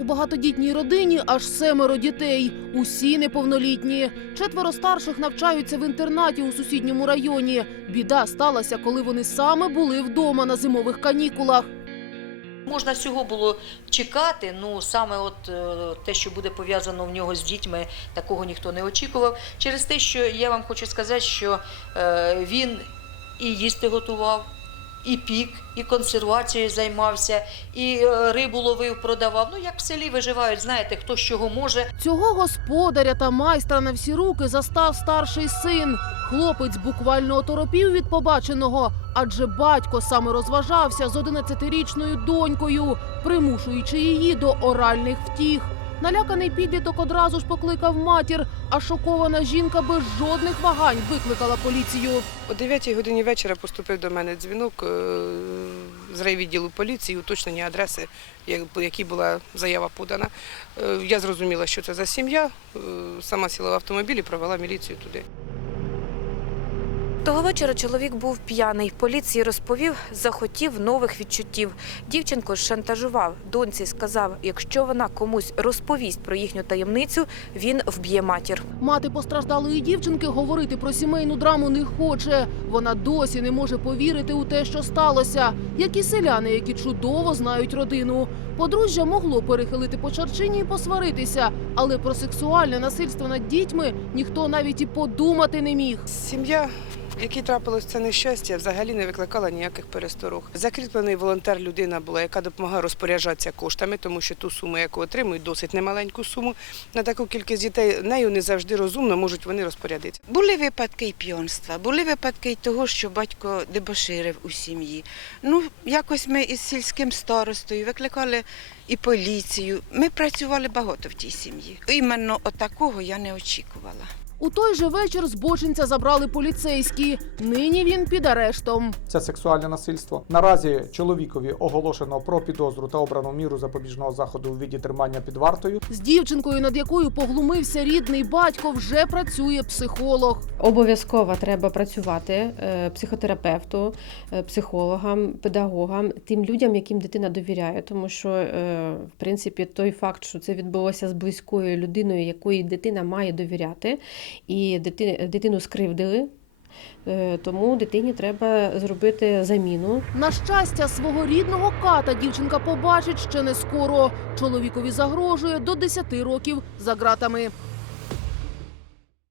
У багатодітній родині аж семеро дітей, усі неповнолітні. Четверо старших навчаються в інтернаті у сусідньому районі. Біда сталася, коли вони саме були вдома на зимових канікулах. Можна всього було чекати. Ну саме от е, те, що буде пов'язано в нього з дітьми, такого ніхто не очікував. Через те, що я вам хочу сказати, що е, він і їсти готував, і пік, і консервацією займався, і е, рибу ловив, продавав. Ну як в селі виживають, знаєте, хто з чого може. Цього господаря та майстра на всі руки застав старший син. Хлопець буквально оторопів від побаченого, адже батько саме розважався з 11-річною донькою, примушуючи її до оральних втіх. Наляканий підліток одразу ж покликав матір, а шокована жінка без жодних вагань викликала поліцію. О 9 годині вечора поступив до мене дзвінок е, з райвідділу поліції, уточнення адреси, по якій була заява подана. Е, Я зрозуміла, що це за сім'я. е, Сама сіла в автомобіль і провела міліцію туди. Того вечора чоловік був п'яний. Поліції розповів, захотів нових відчуттів. Дівчинку шантажував. Доньці сказав, якщо вона комусь розповість про їхню таємницю, він вб'є матір. Мати постраждалої дівчинки говорити про сімейну драму не хоче. Вона досі не може повірити у те, що сталося, як і селяни, які чудово знають родину. Подружжя могло перехилити по чарчині і посваритися, але про сексуальне насильство над дітьми ніхто навіть і подумати не міг. Сім'я, якій трапилось це нещастя, взагалі не викликала ніяких пересторог. Закріплений волонтер людина була, яка допомагає розпоряджатися коштами, тому що ту суму, яку отримують, досить немаленьку суму. На таку кількість дітей нею не завжди розумно можуть вони розпорядитися. Були випадки і п'янства, були випадки й того, що батько дебоширив у сім'ї. Ну, якось ми із сільським старостою викликали і поліцію. Ми працювали багато в тій сім'ї. Іменно отакого я не очікувала. У той же вечір збочинця забрали поліцейські. Нині він під арештом. Це сексуальне насильство. Наразі чоловікові оголошено про підозру та обрану міру запобіжного заходу у віді тримання під вартою. З дівчинкою, над якою поглумився рідний батько, вже працює психолог. Обов'язково треба працювати е, психотерапевту, е, психологам, педагогам, тим людям, яким дитина довіряє, тому що е, в принципі той факт, що це відбулося з близькою людиною, якої дитина має довіряти, і дитину скривдили. Тому дитині треба зробити заміну. На щастя, свого рідного ката дівчинка побачить ще не скоро. Чоловікові загрожує до 10 років за ґратами.